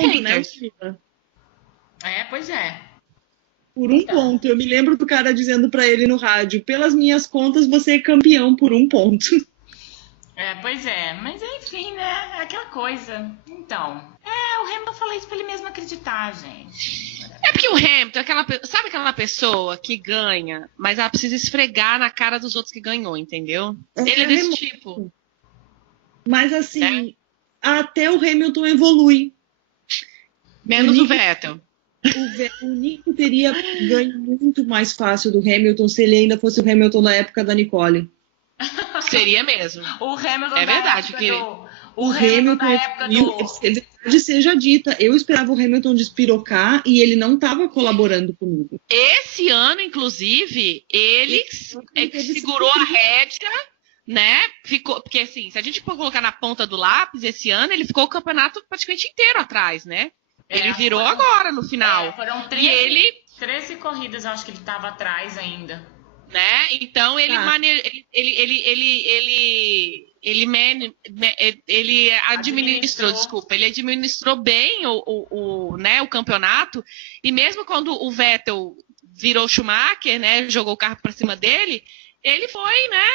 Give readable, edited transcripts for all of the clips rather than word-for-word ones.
ponto, né? haters. Pois é. Por um ponto. Eu me lembro do cara dizendo pra ele no rádio, pelas minhas contas, você é campeão por um ponto. Pois é. Mas enfim, né? É aquela coisa. Então, o Hamilton falou isso pra ele mesmo acreditar, gente. É porque o Hamilton, sabe aquela pessoa que ganha, mas ela precisa esfregar na cara dos outros que ganhou, entendeu? Ele é desse tipo. Mas assim, até o Hamilton evolui. Menos o Vettel. O Nico teria ganho muito mais fácil do Hamilton se ele ainda fosse o Hamilton na época da Nicole. Seria mesmo. O Hamilton é verdade da que época o Hamilton da época do... Verdade seja dita, eu esperava o Hamilton despirocar e ele não estava colaborando comigo. Esse ano, inclusive, ele segurou a rédea, né? Ficou, porque assim, se a gente for colocar na ponta do lápis, esse ano ele ficou o campeonato praticamente inteiro atrás, né? Ele virou agora no final. Foram 13 corridas, eu acho que ele estava atrás ainda. Né? Então ele administrou bem o campeonato, e mesmo quando o Vettel virou Schumacher, né, jogou o carro para cima dele, ele foi, né,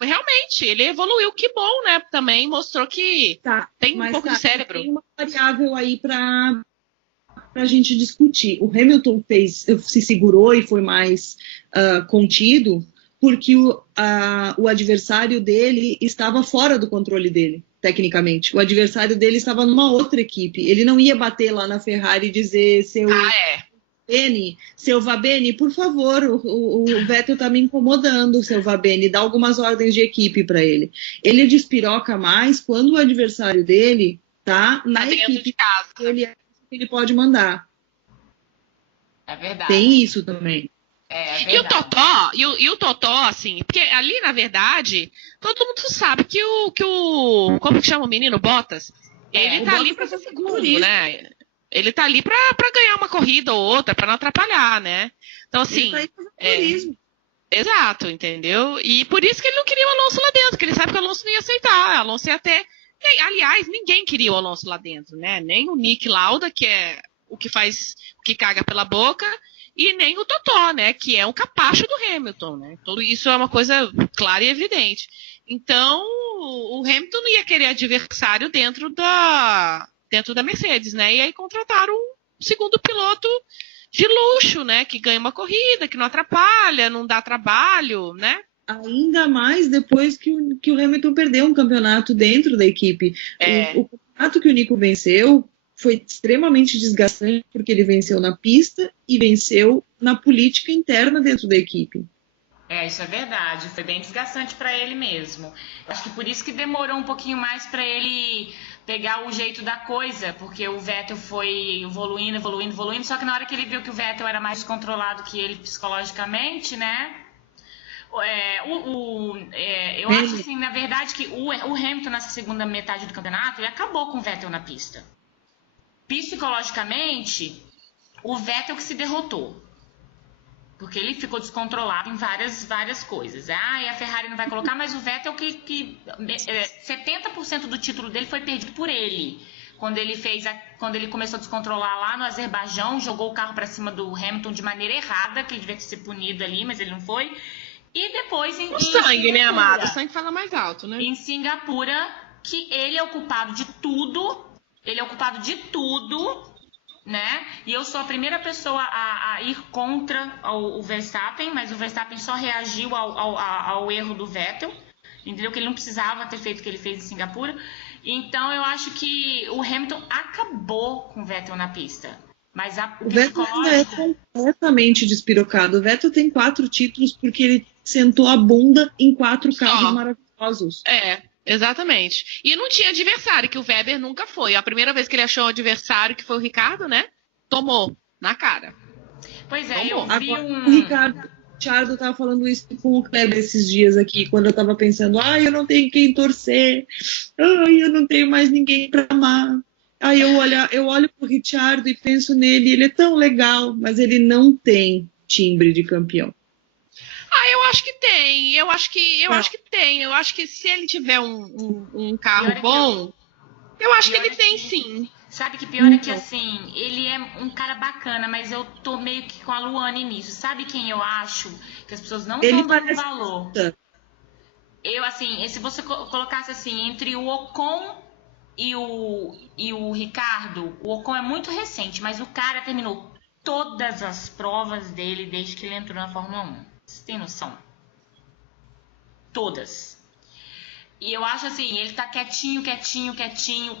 realmente, ele evoluiu, que bom, né, também mostrou que tem um pouco de cérebro. Tem uma variável aí para a gente discutir. O Hamilton se segurou e foi mais contido porque o adversário dele estava fora do controle dele, tecnicamente. O adversário dele estava numa outra equipe. Ele não ia bater lá na Ferrari e dizer, seu Vabene, por favor, o Vettel está me incomodando, seu Vabene, dá algumas ordens de equipe para ele. Ele despiroca mais quando o adversário dele está na equipe de casa. Ele pode mandar. É verdade. Tem isso também. É e o Totó, assim, porque ali, na verdade, todo mundo sabe que o como que chama o menino? Bottas? Ele tá ali pra ser segundo, né? Ele tá ali pra ganhar uma corrida ou outra, pra não atrapalhar, né? Então, assim... Exato, entendeu? E por isso que ele não queria o Alonso lá dentro, porque ele sabe que o Alonso não ia aceitar. O Alonso ia até... Aliás, ninguém queria o Alonso lá dentro, né? Nem o Nick Lauda, que é o que caga pela boca, e nem o Totó, né? Que é um capacho do Hamilton, né? Tudo isso é uma coisa clara e evidente. Então, o Hamilton não ia querer adversário dentro da Mercedes, né? E aí contrataram um segundo piloto de luxo, né? Que ganha uma corrida, que não atrapalha, não dá trabalho, né? Ainda mais depois que o Hamilton perdeu um campeonato dentro da equipe. O campeonato que o Nico venceu foi extremamente desgastante, porque ele venceu na pista e venceu na política interna dentro da equipe. Isso é verdade. Foi bem desgastante para ele mesmo. Acho que por isso que demorou um pouquinho mais para ele pegar o jeito da coisa, porque o Vettel foi evoluindo, só que na hora que ele viu que o Vettel era mais descontrolado que ele psicologicamente, né? Eu acho assim, na verdade, que o Hamilton nessa segunda metade do campeonato ele acabou com o Vettel na pista. Psicologicamente, o Vettel que se derrotou. Porque ele ficou descontrolado em várias coisas. A Ferrari não vai colocar, mas o Vettel 70% do título dele foi perdido por ele. Quando ele começou a descontrolar lá no Azerbaijão, jogou o carro para cima do Hamilton de maneira errada, que ele devia ser punido ali, mas ele não foi. E depois o sangue, né, amado? O sangue fala mais alto, né? Em Singapura, que ele é o culpado de tudo. Né? E eu sou a primeira pessoa a ir contra o Verstappen, mas o Verstappen só reagiu ao erro do Vettel, entendeu? Que ele não precisava ter feito o que ele fez em Singapura. Então eu acho que o Hamilton acabou com o Vettel na pista. Mas o Vettel é completamente despirocado. O Vettel tem 4 títulos porque ele sentou a bunda em 4 carros maravilhosos. Exatamente. E não tinha adversário, que o Weber nunca foi. A primeira vez que ele achou um adversário, que foi o Ricardo, né? Tomou na cara. Pois é, eu vi O Ricardo estava falando isso com o Kleber esses dias aqui, quando eu estava pensando, eu não tenho quem torcer, eu não tenho mais ninguém para amar. Aí eu olho pro Ricciardo e penso nele, ele é tão legal, mas ele não tem timbre de campeão. Eu acho que tem. Eu acho que tem. Eu acho que se ele tiver um carro bom, eu acho que ele tem sim. Sabe que pior é que, assim, ele é um cara bacana, mas eu tô meio que com a Luane nisso. Sabe quem eu acho que as pessoas não estão dando valor? Eu, assim, se você colocasse, assim, entre o Ocon e o Ricardo, o Ocon é muito recente, mas o cara terminou todas as provas dele desde que ele entrou na Fórmula 1. Você tem noção? Todas. E eu acho assim, ele tá quietinho.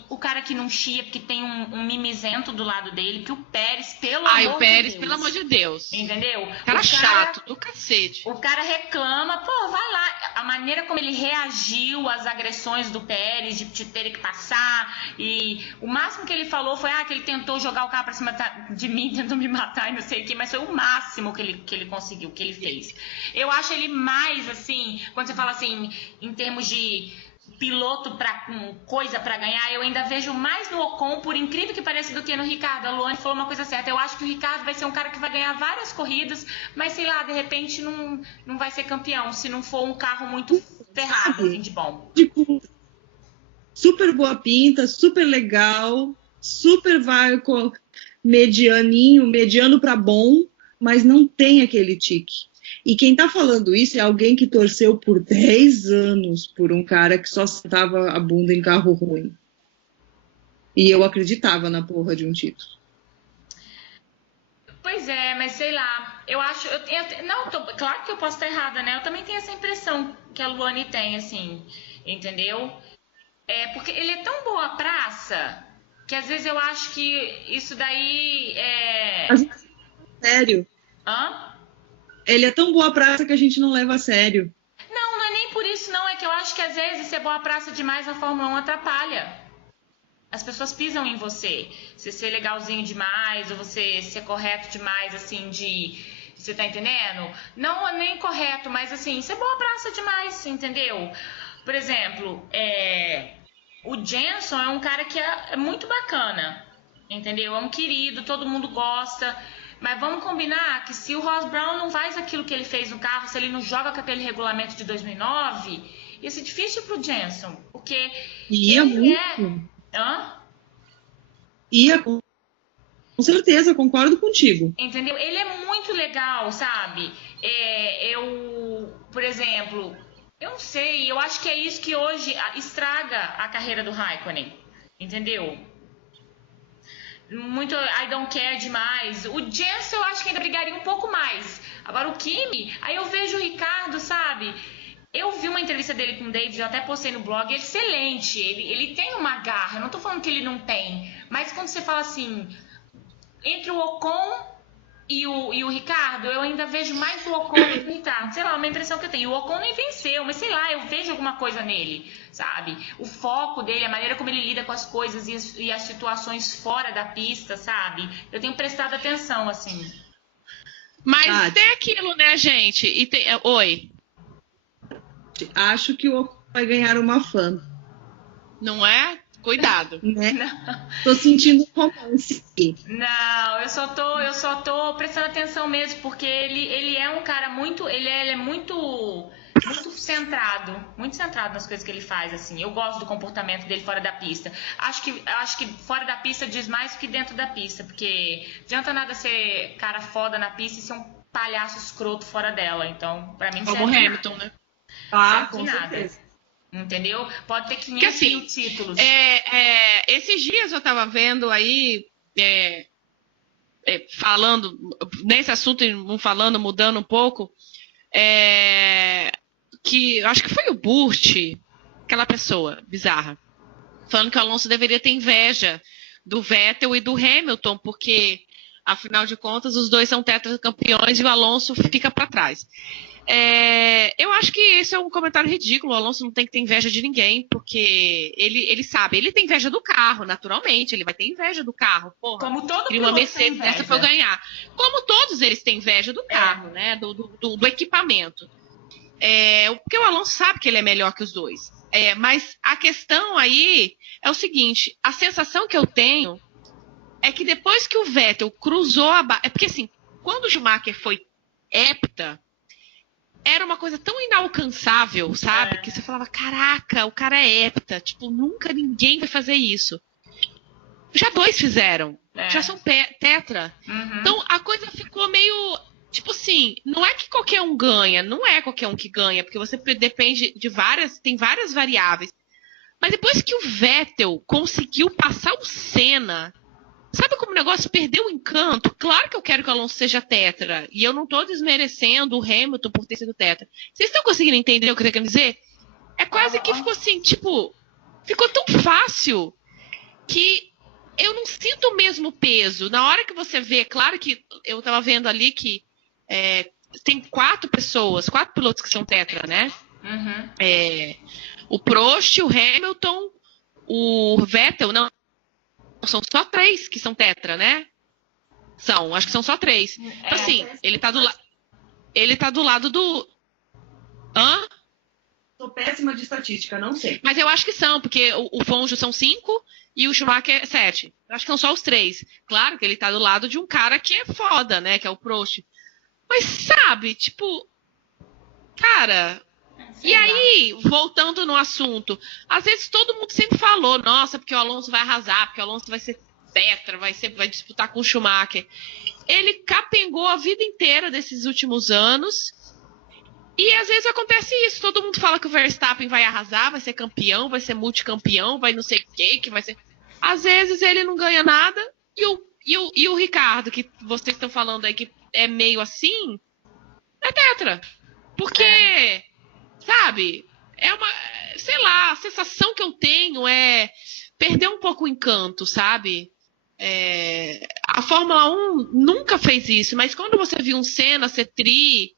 O cara que não chia, porque tem um mimizento do lado dele, que o Pérez, pelo amor de Deus. O Pérez, pelo amor de Deus. Entendeu? Cara chato, do cacete. O cara reclama, pô, vai lá. A maneira como ele reagiu às agressões do Pérez, de ter que passar. E o máximo que ele falou foi, que ele tentou jogar o carro pra cima de mim, tentou me matar e não sei o que, mas foi o máximo que ele conseguiu, que ele fez. Eu acho ele mais, assim, quando você fala assim, em termos de piloto com coisa pra ganhar, eu ainda vejo mais no Ocon, por incrível que pareça, do que no Ricardo. A Luane falou uma coisa certa. Eu acho que o Ricardo vai ser um cara que vai ganhar várias corridas, mas sei lá, de repente não vai ser campeão, se não for um carro muito ferrado, assim, de bom. Tipo, super boa pinta, super legal, super vai com mediano pra bom, mas não tem aquele tique. E quem tá falando isso é alguém que torceu por 10 anos por um cara que só sentava a bunda em carro ruim. E eu acreditava na porra de um título. Pois é, mas sei lá, eu acho... claro que eu posso estar errada, né? Eu também tenho essa impressão que a Luane tem, assim, entendeu? Porque ele é tão boa praça que às vezes eu acho que isso daí é... Sério? Hã? Ele é tão boa praça que a gente não leva a sério. Não é nem por isso não, é que eu acho que às vezes ser boa praça demais na Fórmula 1 atrapalha. As pessoas pisam em você. Você ser legalzinho demais, ou você ser correto demais, assim, você tá entendendo? Não é nem correto, mas assim, ser boa praça demais, entendeu? Por exemplo, o Jenson é um cara que é muito bacana, entendeu? É um querido, todo mundo gosta. Mas vamos combinar que se o Ross Brown não faz aquilo que ele fez no carro, se ele não joga com aquele regulamento de 2009, ia ser difícil pro Jenson, porque ia muito. Ia, com certeza, concordo contigo. Entendeu? Ele é muito legal, sabe? Por exemplo, eu não sei, eu acho que é isso que hoje estraga a carreira do Raikkonen, entendeu? Muito I don't care demais. O Jenson eu acho que ainda brigaria um pouco mais. Agora o Kimi, aí eu vejo o Ricardo, sabe? Eu vi uma entrevista dele com o David, eu até postei no blog, é excelente. Ele tem uma garra, eu não tô falando que ele não tem. Mas quando você fala assim, entre o Ocon e o Ricardo, eu ainda vejo mais o Ocon do que o Ricardo. Sei lá, uma impressão que eu tenho. O Ocon nem venceu, mas sei lá, eu vejo alguma coisa nele, sabe? O foco dele, a maneira como ele lida com as coisas e as situações fora da pista, sabe? Eu tenho prestado atenção, assim. Mas tem aquilo, né, gente? Oi. Acho que o Ocon vai ganhar uma fã. Não é? Cuidado. Né? Tô sentindo romance aqui. Não, eu só tô prestando atenção mesmo, porque ele é um cara muito, ele é muito centrado nas coisas que ele faz, assim. Eu gosto do comportamento dele fora da pista. Acho que fora da pista diz mais do que dentro da pista, porque adianta nada ser cara foda na pista e ser um palhaço escroto fora dela. Então, pra mim, como Hamilton, né? Com certeza. Entendeu? Pode ter 500 mil títulos. Esses dias eu tava vendo aí, falando, nesse assunto, mudando um pouco, que acho que foi o Burt, aquela pessoa bizarra, falando que o Alonso deveria ter inveja do Vettel e do Hamilton, porque, afinal de contas, os dois são tetracampeões e o Alonso fica para trás. Eu acho que esse é um comentário ridículo. O Alonso não tem que ter inveja de ninguém, porque ele sabe, ele tem inveja do carro, naturalmente, ele vai ter inveja do carro. Porra, como todo queria uma Mercedes dessa pra eu ganhar. Como todos eles têm inveja do carro, né? Do equipamento. Porque o Alonso sabe que ele é melhor que os dois. Mas a questão aí é o seguinte: a sensação que eu tenho é que depois que o Vettel cruzou a barra. Porque assim, quando o Schumacher foi hepta, era uma coisa tão inalcançável, sabe? Que você falava, caraca, o cara é hepta. Tipo, nunca ninguém vai fazer isso. Já 2 fizeram. Já são tetra. Uhum. Então a coisa ficou meio... Tipo assim, não é que qualquer um ganha. Não é qualquer um que ganha. Porque você depende de várias... Tem várias variáveis. Mas depois que o Vettel conseguiu passar o Senna... Sabe como o negócio perdeu o encanto? Claro que eu quero que o Alonso seja tetra. E eu não tô desmerecendo o Hamilton por ter sido tetra. Vocês estão conseguindo entender o que eu quero dizer? É quase que ficou assim, tipo... Ficou tão fácil que eu não sinto o mesmo peso. Na hora que você vê, claro que eu tava vendo ali que tem 4 pilotos que são tetra, né? Uhum. O Prost, o Hamilton, o Vettel, não... São só 3 que são tetra, né? Acho que são só 3. Então, assim, ele tá do lado do... Hã? Sou péssima de estatística, não sei. Mas eu acho que são, porque o Fangio são 5 e o Schumacher 7. Eu acho que são só os 3. Claro que ele tá do lado de um cara que é foda, né? Que é o Prost. Mas sabe, tipo... Cara... E aí, voltando no assunto, às vezes todo mundo sempre falou, nossa, porque o Alonso vai arrasar, porque o Alonso vai ser tetra, vai disputar com o Schumacher. Ele capengou a vida inteira desses últimos anos. E às vezes acontece isso, todo mundo fala que o Verstappen vai arrasar, vai ser campeão, vai ser multicampeão, vai não sei o que vai ser... Às vezes ele não ganha nada, e o Ricardo, que vocês estão falando aí que é meio assim, é tetra. Porque... Sabe? É uma... Sei lá, a sensação que eu tenho é perder um pouco o encanto, sabe? A Fórmula 1 nunca fez isso, mas quando você viu um Senna ser tri,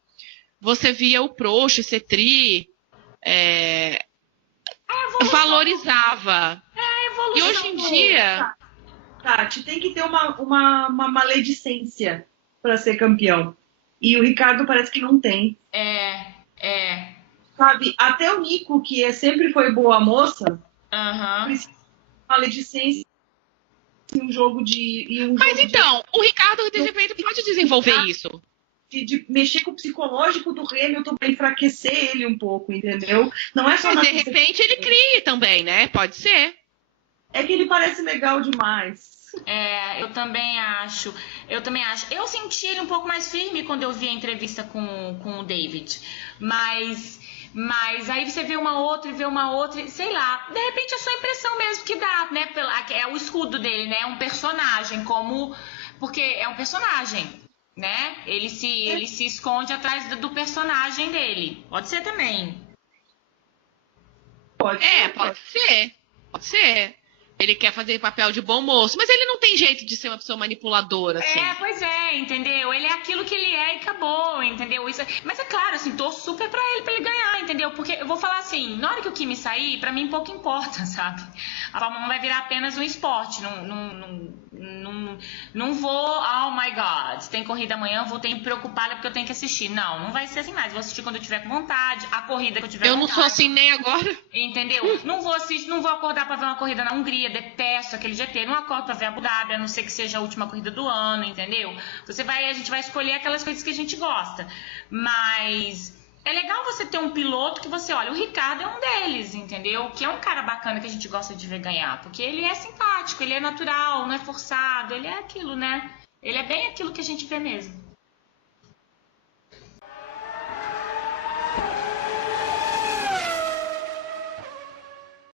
você via o Prost ser tri, valorizava. E hoje em dia... Tati, tem que ter uma maledicência para ser campeão. E o Ricardo parece que não tem. Sabe, até o Nico, que sempre foi boa moça, precisa de maledicência em um jogo de... Mas então, o Ricardo, de repente, pode desenvolver isso. De mexer com o psicológico do Hamilton para enfraquecer ele um pouco, entendeu? Não é só... Mas, de repente, ele cria também, né? Pode ser. É que ele parece legal demais. Eu também acho. Eu senti ele um pouco mais firme quando eu vi a entrevista com o David. Mas aí você vê uma outra, sei lá, de repente é só a impressão mesmo que dá, né? É o escudo dele, né? Um personagem, porque é um personagem, né? Ele se esconde atrás do personagem dele. Pode ser também. Pode ser. Ele quer fazer papel de bom moço, mas ele não tem jeito de ser uma pessoa manipuladora, assim. Pois é, entendeu? Ele é aquilo que ele é e acabou, entendeu? Mas é claro, assim, torço super pra ele ganhar, entendeu? Porque eu vou falar assim, na hora que o Kimi sair, pra mim pouco importa, sabe? A Fórmula 1 vai virar apenas um esporte, não vou, oh my God, tem corrida amanhã, vou ter que me preocupar porque eu tenho que assistir. Não vai ser assim mais, vou assistir quando eu tiver com vontade, a corrida que eu tiver vontade. Eu não sou assim nem agora. Entendeu? Não vou acordar pra ver uma corrida na Hungria, detesto aquele GP, não acordo pra ver Abu Dhabi, a não ser que seja a última corrida do ano, entendeu? A gente vai escolher aquelas coisas que a gente gosta. Mas é legal você ter um piloto que você olha, o Ricardo é um deles, entendeu? Que é um cara bacana que a gente gosta de ver ganhar, porque ele é simpático, ele é natural, não é forçado, ele é aquilo, né? Ele é bem aquilo que a gente vê mesmo.